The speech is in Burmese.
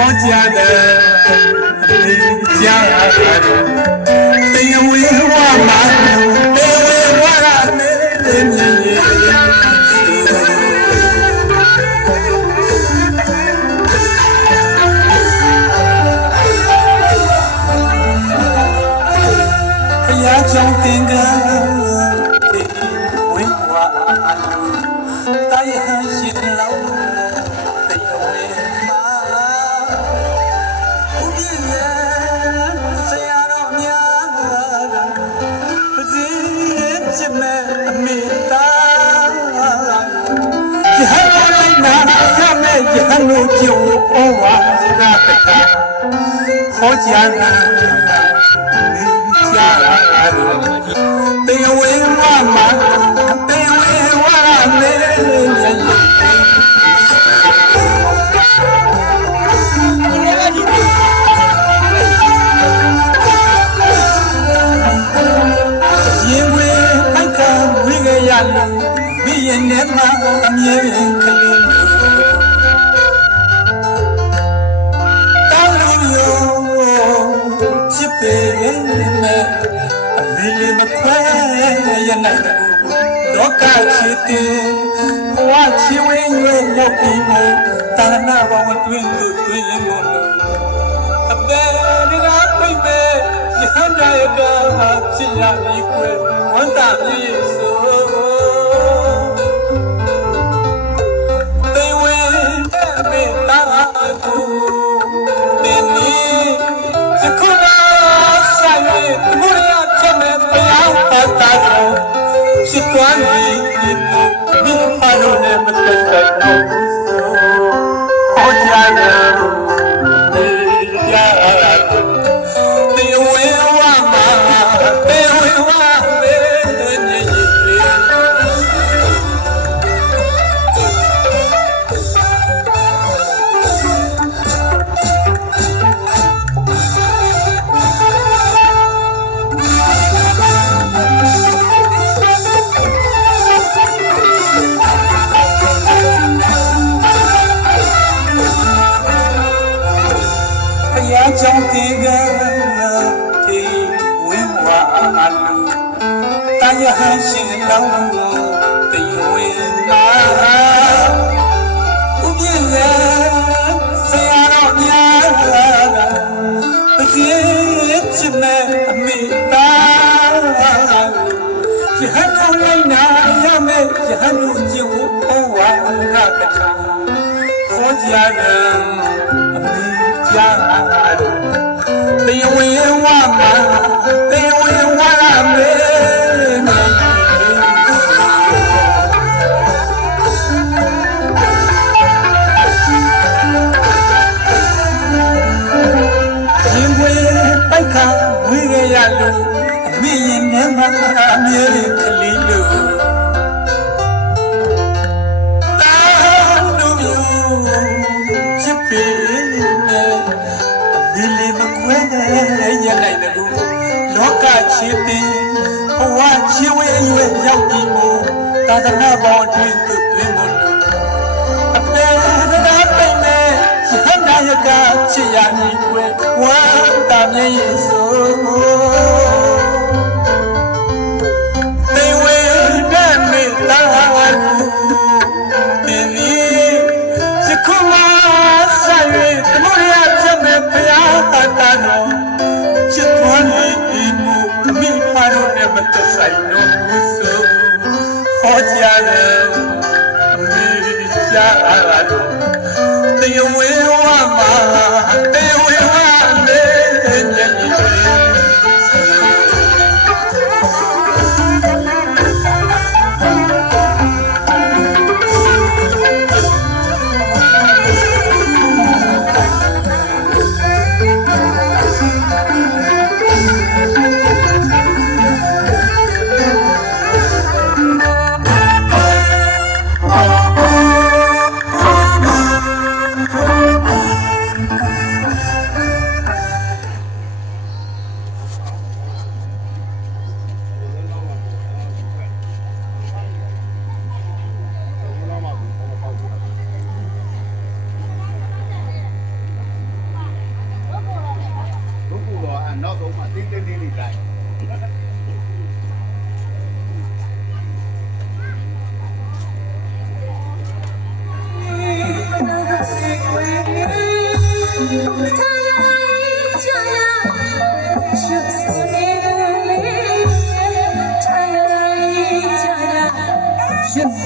我家的家人，对为我妈，对为我妹。呀，将定个为我，大爷心老。路就往那个好家人，家人，得为我妈，得为我妹。因为爱看为个呀，为人年嘛，别人可怜。လောကချစ်တဲ့ဘဝချစ်ဝဲရွယ်ရောက်ပြီးမို့တာနာဘဝတွင်လို့တွင်မို့အပေရကပြိပေရဟန္တာယကဖြစ်ရပြီကွယ်ဝန်တာမြေဆိုတေဝေတဲ့မေတ္တာကိုတင်းနီစကုနာဆိုင်ရမူရချက်မဲ့ဘုရားပတ်တာကိုစစ်ကွမ်းပြီးမိဖတို့နဲ့မသက်ဆိုင်တော့ဘူးဆိုဟောကြားတယ်တေရတေဝေဝမှာတေဝေဝမေညည်ကြောင့်တေကတေဝေဝအလူတာယဟရှင်လောင်းတေဝေမာဥပြည့်လေဆရာတော်များပစီချစ်မဲ့အမိသားယဟန်ထောင်းလိုက်နာရမဲ့ယဟန်တို့ကြည့်ဖို့ဩဝါဒကထာခေါ်ကြတယ်အမိ家人，对为我妈，对为我妹妹。因为白看为个呀路，没人能把面可怜路。လောကချစ်တဲ့ဘဝချစ်ဝဲရွယ်ရောက်ပြီးမို့သာသနာပေါ်တွင်သူတွင်မို့အပေတရားပိတ်မဲ့ရဟန္တာယကချစ်ရမည်ကွယ်ဝါတာမြေယေဆိုသေဝေဒမေတ္တာတင်းဒီစကုမာဆိုင်ရတမောရချက်မဲ့ဘုရားတန်တော်ချစ်သွမ်းပြီးမှုအမိဖာတို့နဲ့မသက်ဆိုင်တော့ဘူးဆိုဟောကြားတယ်အမိကြားတော့တေဝေဝမှာတေဝေဝလေးညည် ဆုံးမှာတင်းတင်းလေးလိုက်Yes,